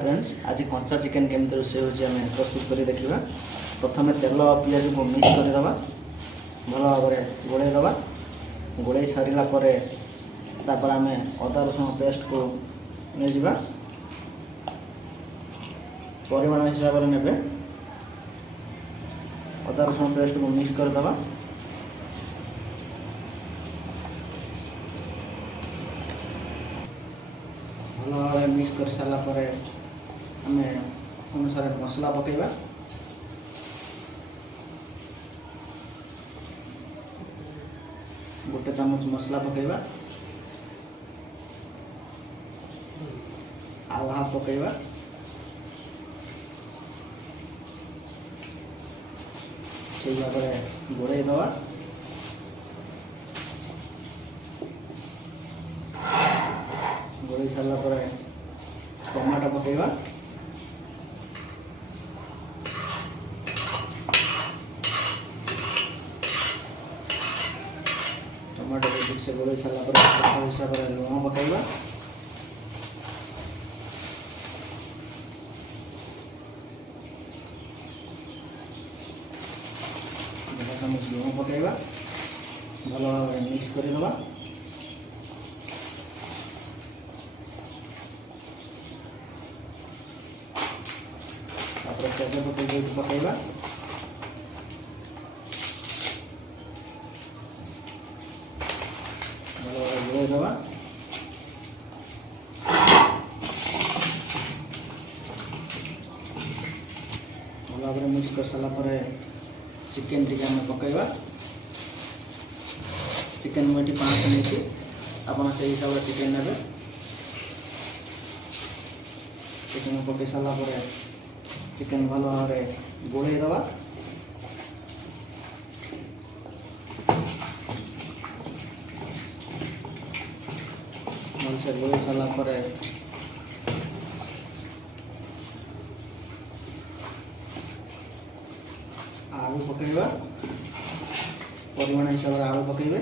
Friends आज कंचा chicken केमती रोषे होमें प्रस्तुत कर देखा। प्रथम तेल पिज को मिक्स करदे भल भाव गोल दबा गोल सारापर आम अदा रसुण पेस्ट को नहीं परिमाण हिसाब से ने अदा रसुण पेस्ट को मिक्स करदे भल भाव मिक्स कर सारापर आम अनुसार मसला पकेबा गोटे चामच मसला पकेबा आउ हाफ पकेबा ठीक भाव गोड़े दवा गोड़े सारापर टमाटो पकेबा टमाटो को ठीक से गोल सारापर हिसाब से लुण पकेबा चामच लुण पकेबा भल भाव मिक्स करदे तेजपत्ता पकेबा भल भाव गोल दवा भल भाव मिक्स कर सारापर चिकेन टी आम पकेबा चिकेन मुझे 5 नहीं आपड़ से हिसाब से चिकेन ने चिकेन पकई सारापर चिकेन भल भाव गोल दवा भलसे गोल सारापर आलू पकेबा परिमाण हिसाब से आलू पकेबे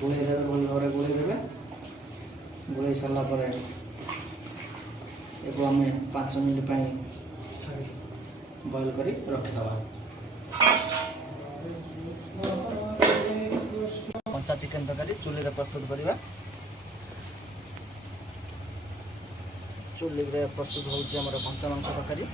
गोल भल भाव गोल देवे गोल सारापर एक आम 5 मिनट बॉयल कर रखिदवा। कंचा चिकेन तरकारी चुली प्रस्तुत करवा चुली प्रस्तुत होमर कंचा मांस तरकारी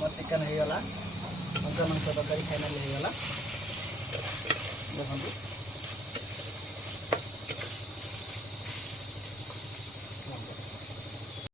मोर चिकेन हो गला कंचा मांस तरकारी फाइनाल हो गला देखो।